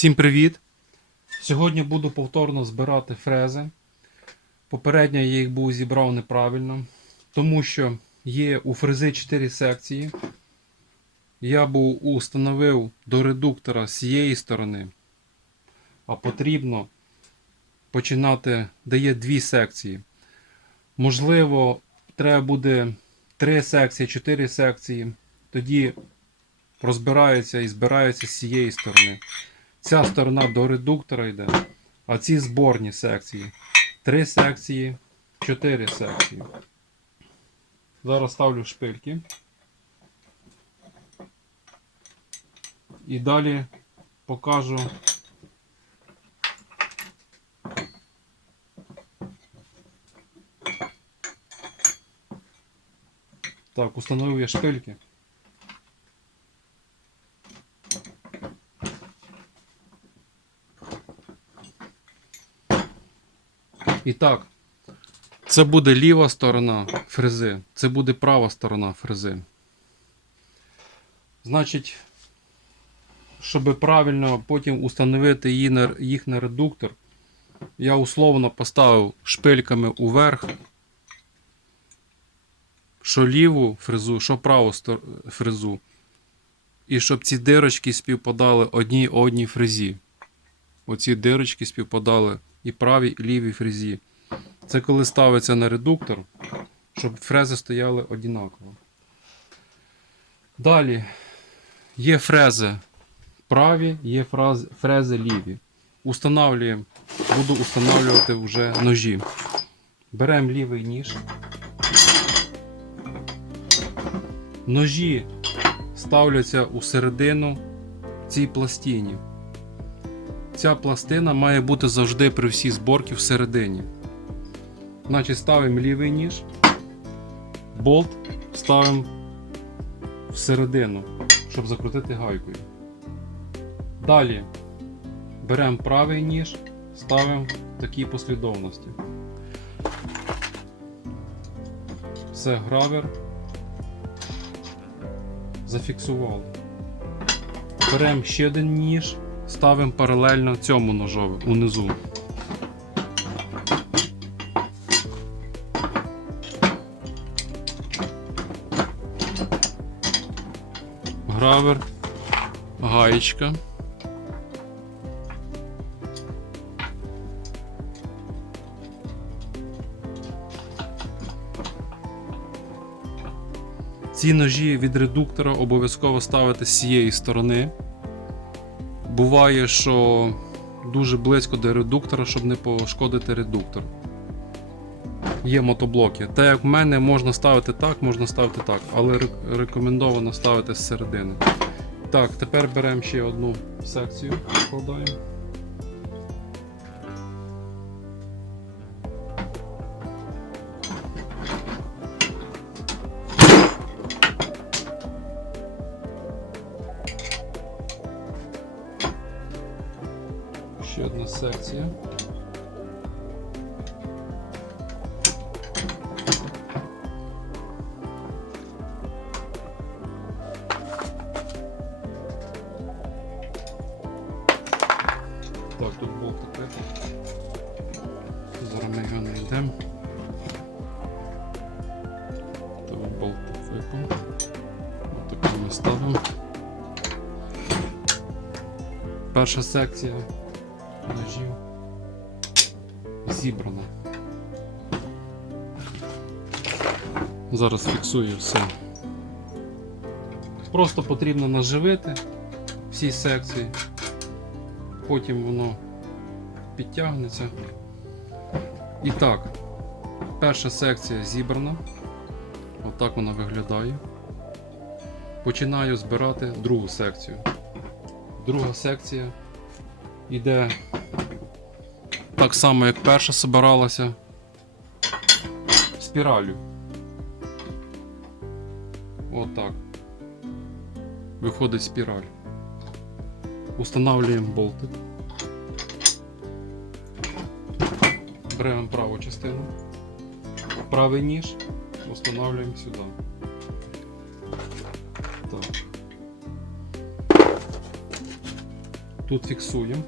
Всім привіт! Сьогодні буду повторно збирати фрези. Попередньо я їх був зібрав неправильно, тому що є у фрези 4 секції. Я був установив до редуктора з цієї сторони, а потрібно починати, де є дві секції. Можливо, треба буде 3 секції, 4 секції. Тоді розбираються і збираються з цієї сторони. Ця сторона до редуктора йде, а ці зборні секції. Три секції, чотири секції. Зараз ставлю шпильки. І далі покажу. Так, установив я шпильки. І так, це буде ліва сторона фрези, це буде права сторона фрези. Значить, щоб правильно потім установити їх на редуктор, я условно поставив шпильками уверх, що ліву фрезу, що праву фрезу. І щоб ці дирочки співпадали одній одній фрезі. Оці дирочки співпадали і правій, і лівій фрезі. Це коли ставиться на редуктор, щоб фрези стояли однаково. Далі є фрези праві, є фрези ліві. Устанавлюємо, буду устанавлювати вже ножі. Беремо лівий ніж. Ножі ставляться у середину цій пластині. Ця пластина має бути завжди при всій зборці всередині. Значить, ставимо лівий ніж, болт ставимо всередину, щоб закрутити гайкою. Далі беремо правий ніж, ставимо в такій послідовності. Все, гравер. Зафіксували. Беремо ще один ніж, ставимо паралельно цьому ножові унизу. Гравер, гаєчка. Ці ножі від редуктора обов'язково ставити з цієї сторони. Буває, що дуже близько до редуктора, щоб не пошкодити редуктор. Є мотоблоки. Та як в мене можна ставити так, можна ставити так, але рек- рекомендовано ставити з середини. Так, тепер беремо ще одну секцію, вкладаємо. Секція. Так, тут болт такий. Зараз ми його знайдемо. Тут болт. Отаку ми ставимо. Перша секція Зараз фіксую все. Просто потрібно наживити всі секції, потім воно підтягнеться. І так, перша секція зібрана. Отак вона виглядає. Починаю збирати другу секцію. Друга секція йде так само, як перша збиралася спіралю. Отак. Виходить спіраль. Устанавлюємо болтик. Беремо праву частину. Правий ніж встановлюємо сюди. Так. Тут фіксуємо.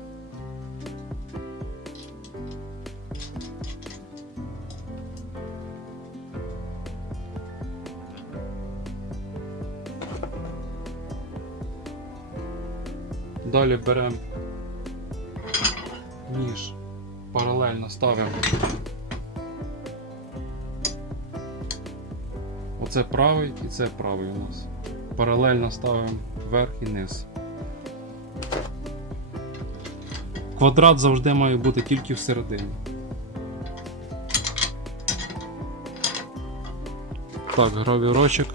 Далі беремо ніж, паралельно ставимо. Оце правий і це правий у нас. Паралельно ставимо вверх і низ. Квадрат завжди має бути тільки всередині. Так, гравірочок.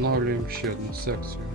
Встановлюємо ще одну секцію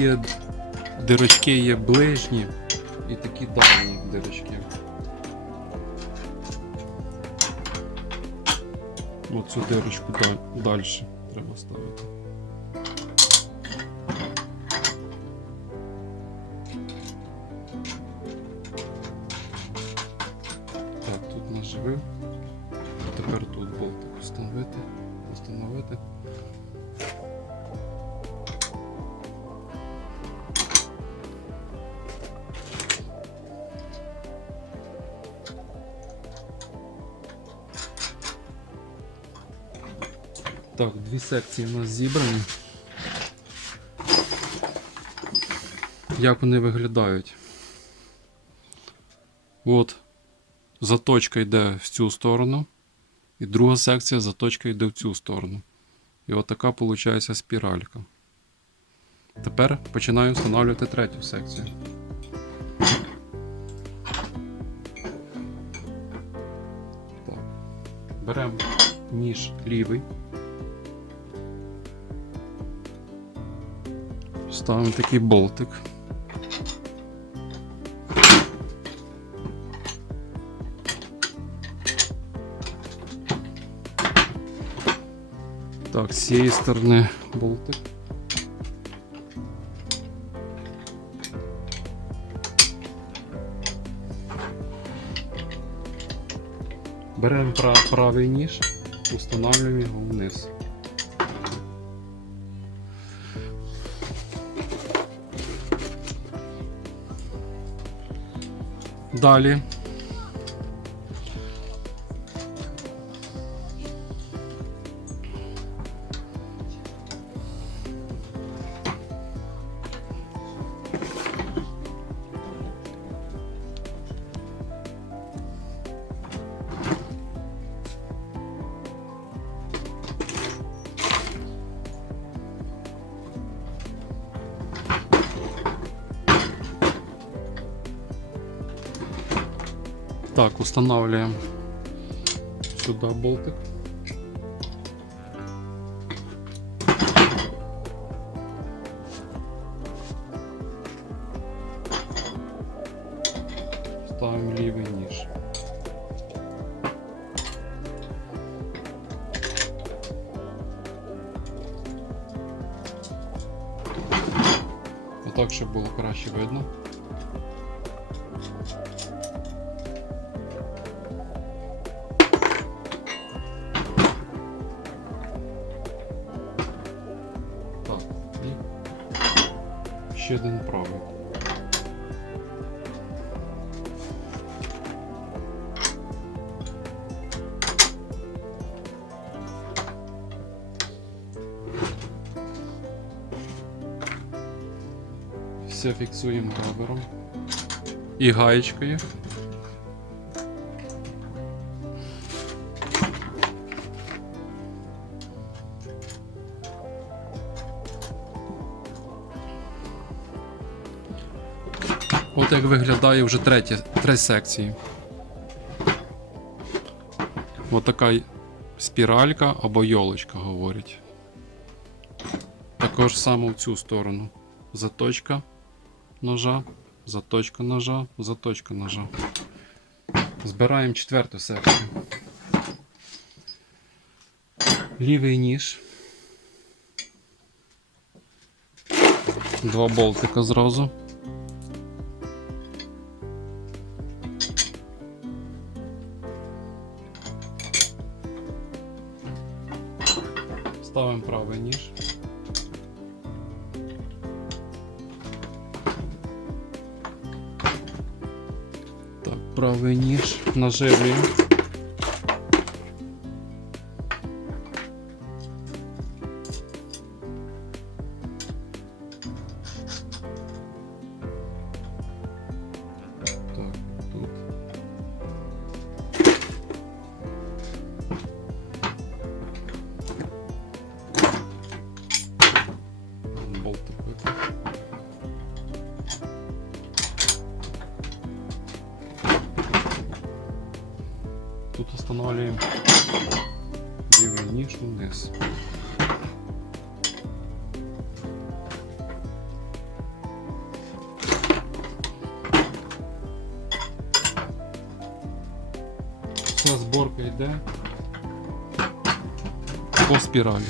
є дирочки є ближні і такі дальні дирочки. Оцю дирочку далі треба ставити. Дві секції у нас зібрані. Як вони виглядають? От, заточка йде в цю сторону. І друга секція заточка йде в цю сторону. І от така виходить спіралька. Тепер починаю встановлювати третю секцію. Беремо ніж лівий. Ставимо такий болтик. Так, з цієї сторони болтик. Беремо правий ніж, устанавливаємо його вниз. Далі устанавливаем сюда болтик. Ставим левый ніж. Отак, щоб було краще видно. фіксуємо ребером і гаєчкою. От як виглядає вже треті, три секції. От така спіралька або йолочка говорить. Також саме в цю сторону заточка ножа, заточка ножа, заточка ножа. Збираємо четверту секцію. Лівий ніж. Два болтика зразу. Ставимо правий ніж. Правий ніж наживлюємо. Вся зборка йде по спіралі.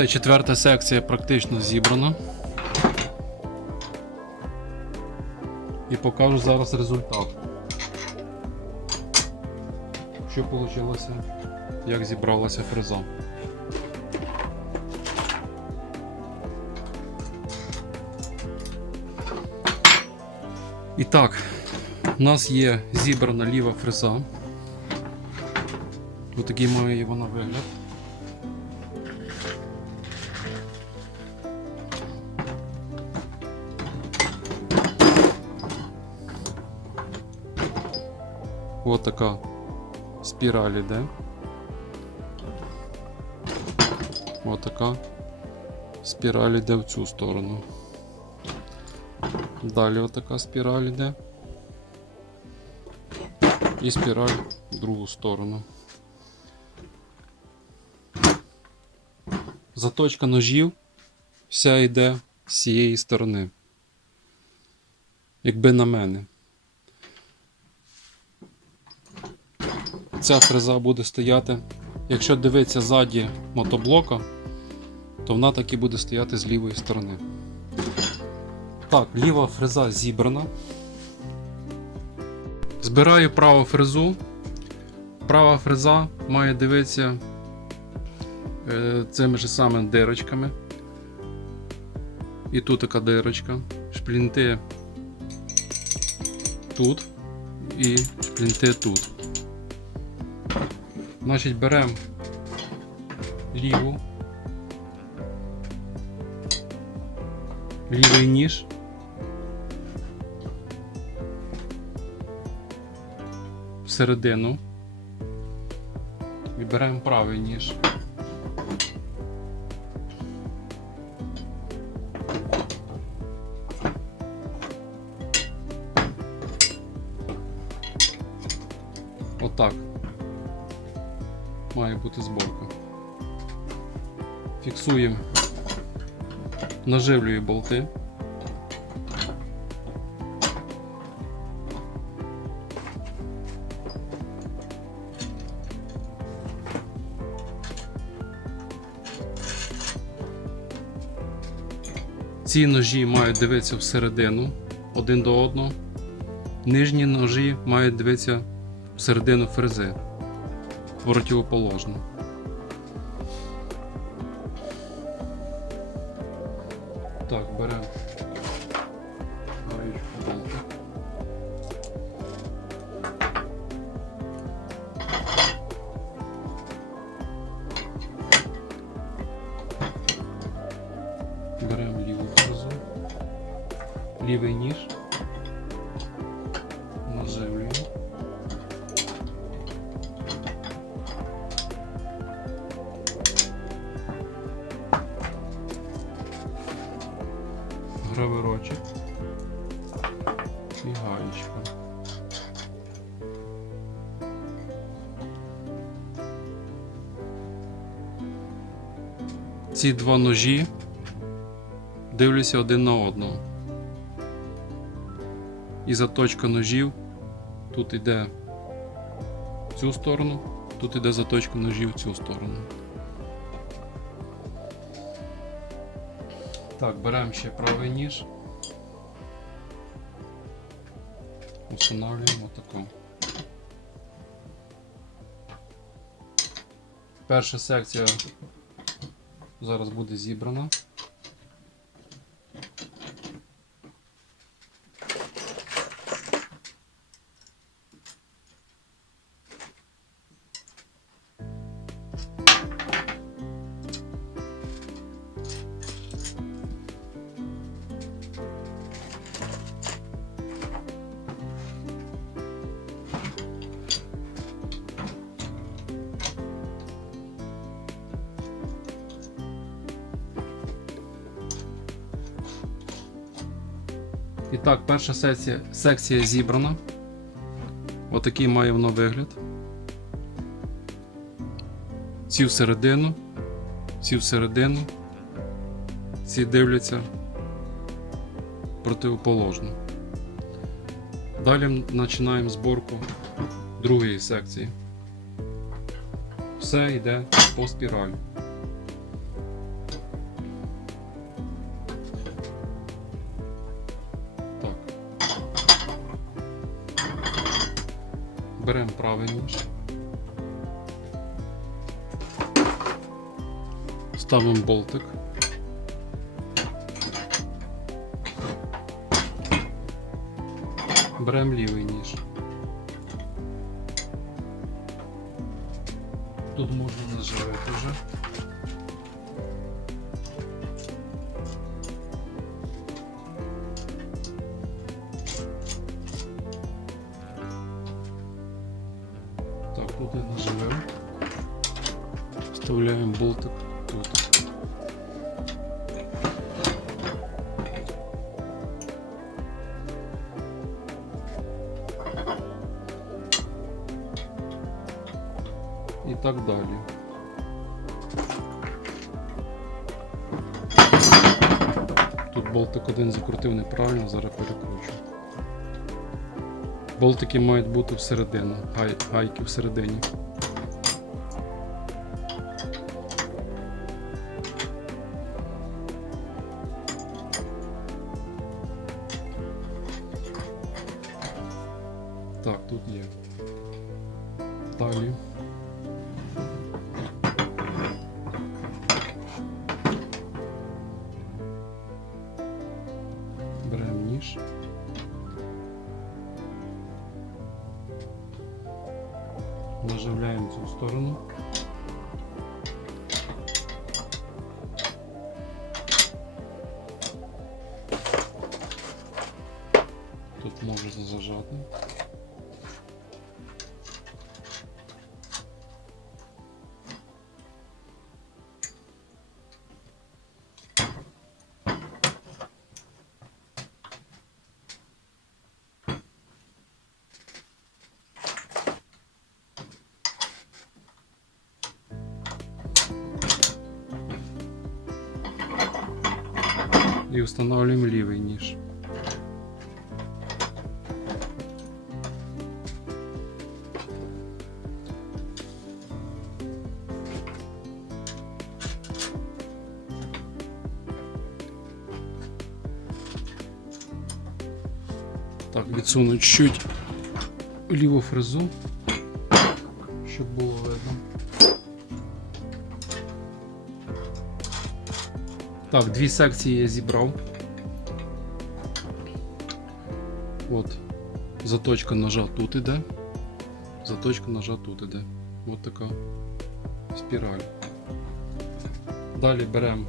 Все, четверта секція практично зібрана. І покажу зараз результат. Що вийшло, як зібралася фреза. І так, у нас є зібрана ліва фреза. Ось такий має вона вигляд. Така спіраль іде. Ось така спіраль іде в цю сторону. Далі отака спіраль іде. І спіраль в другу сторону. Заточка ножів вся йде з цієї сторони. Якби на мене. Ця фреза буде стояти. Якщо дивитися ззаді мотоблока, то вона так і буде стояти з лівої сторони. Так, ліва фреза зібрана. Збираю праву фрезу. Права фреза має дивитися е, цими ж самими дирочками. І тут така дирочка. Шплінти тут і шплінти тут. Значить, беремо ліву, лівий ніж. Всередину. І беремо правий ніж. Бути зборка. Фіксуємо, наживлюю болти. Ці ножі мають дивитися всередину один до одного. Нижні ножі мають дивитися всередину фрези Противоположно. Так, беремо. І гаєчка. Ці два ножі дивляться один на одного. І заточка ножів тут йде в цю сторону, тут йде заточка ножів в цю сторону. Так, беремо ще правий ніж. Устанавливаємо таку. Перша секція зараз буде зібрана. Так, перша секція, секція зібрана. Отакий має воно вигляд. Ці всередину, ці всередину, ці дивляться противоположно. Далі починаємо зборку другої секції. Все йде по спіралі. Беремо правий ніж. Ставимо болтик. Беремо лівий ніж. Тут можна наживити вже. Так далі. Тут болтик один закрутив неправильно, зараз перекручу. Болтики мають бути всередину, гай, гайки всередині. Наживляємо цю сторону. І встановлюємо лівий ніж. Так, відсуну чуть ліву фрезу, щоб було видно. Так, дві секції я зібрав. От. Заточка ножа тут іде. Заточка ножа тут іде. От така спіраль. Далі беремо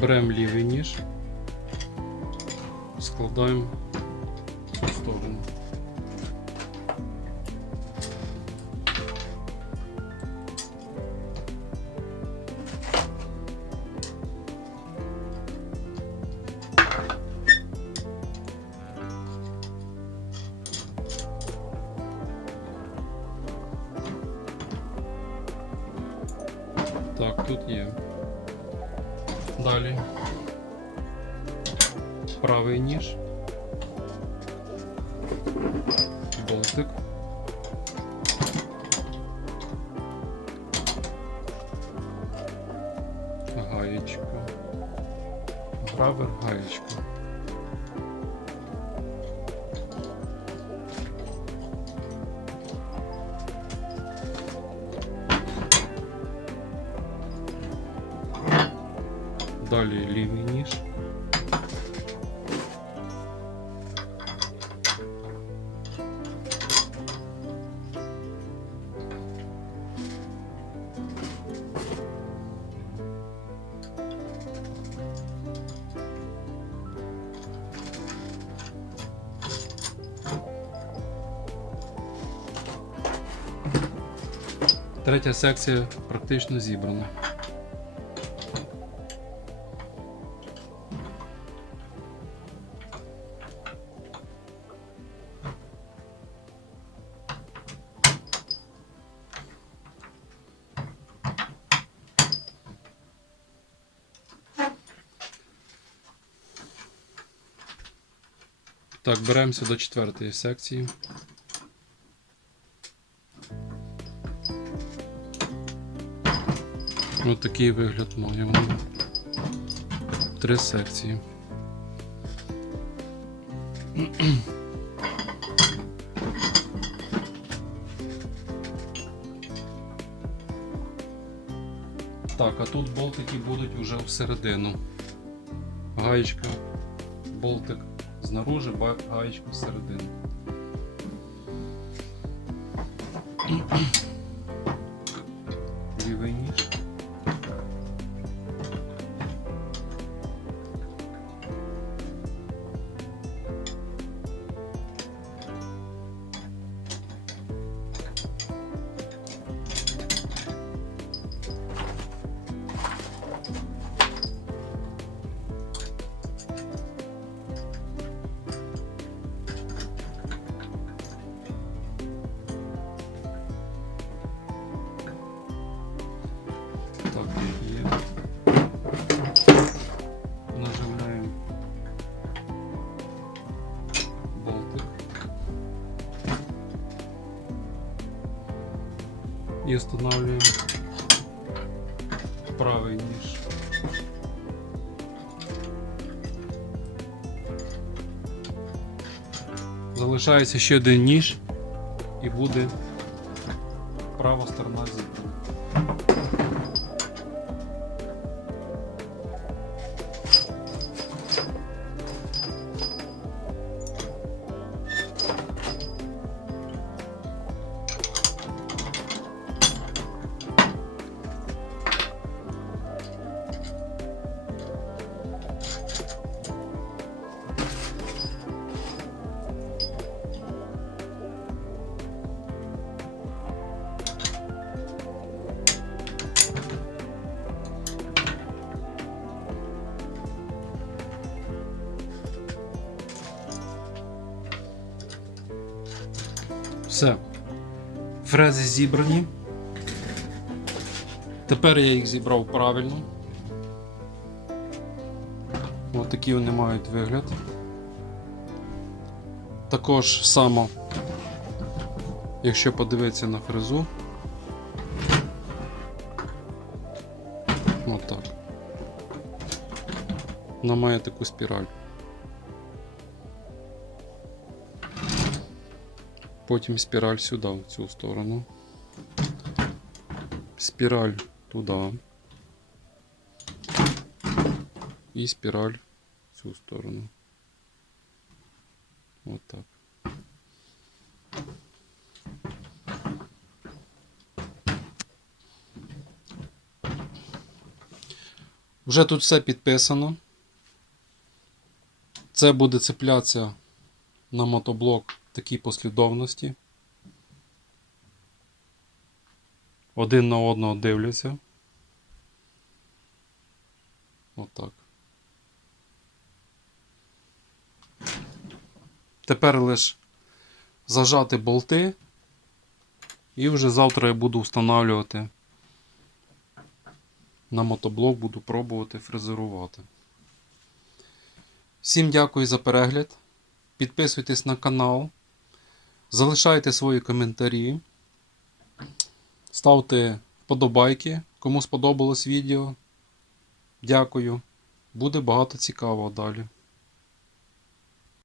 Беремо лівий ніж, складаємо в цю сторону. Далі лівий ніж. Третя секція практично зібрана. Так, беремося до четвертої секції. Ось такий вигляд має вона. Три секції. Так, а тут болтики будуть уже всередину. Гаєчка, болтик знаружи, гаєчку гаєчка встановлюємо правий ніж. Залишається ще один ніж і буде права сторона зібрана. зібрані. Тепер я їх зібрав правильно. Отакий вони мають вигляд. Також само, якщо подивитися на фрезу, отак, вона має таку спіраль. Потім спіраль сюди, в цю сторону. Спіраль туди. І спіраль в цю сторону. От так. Вже тут все підписано. Це буде цеплятися на мотоблок такій послідовності. Один на одного дивляться. Отак. Тепер лише зажати болти. І вже завтра я буду встановлювати на мотоблок, буду пробувати фрезерувати. Всім дякую за перегляд. Підписуйтесь на канал. Залишайте свої коментарі. Ставте вподобайки, кому сподобалось відео. Дякую. Буде багато цікавого далі.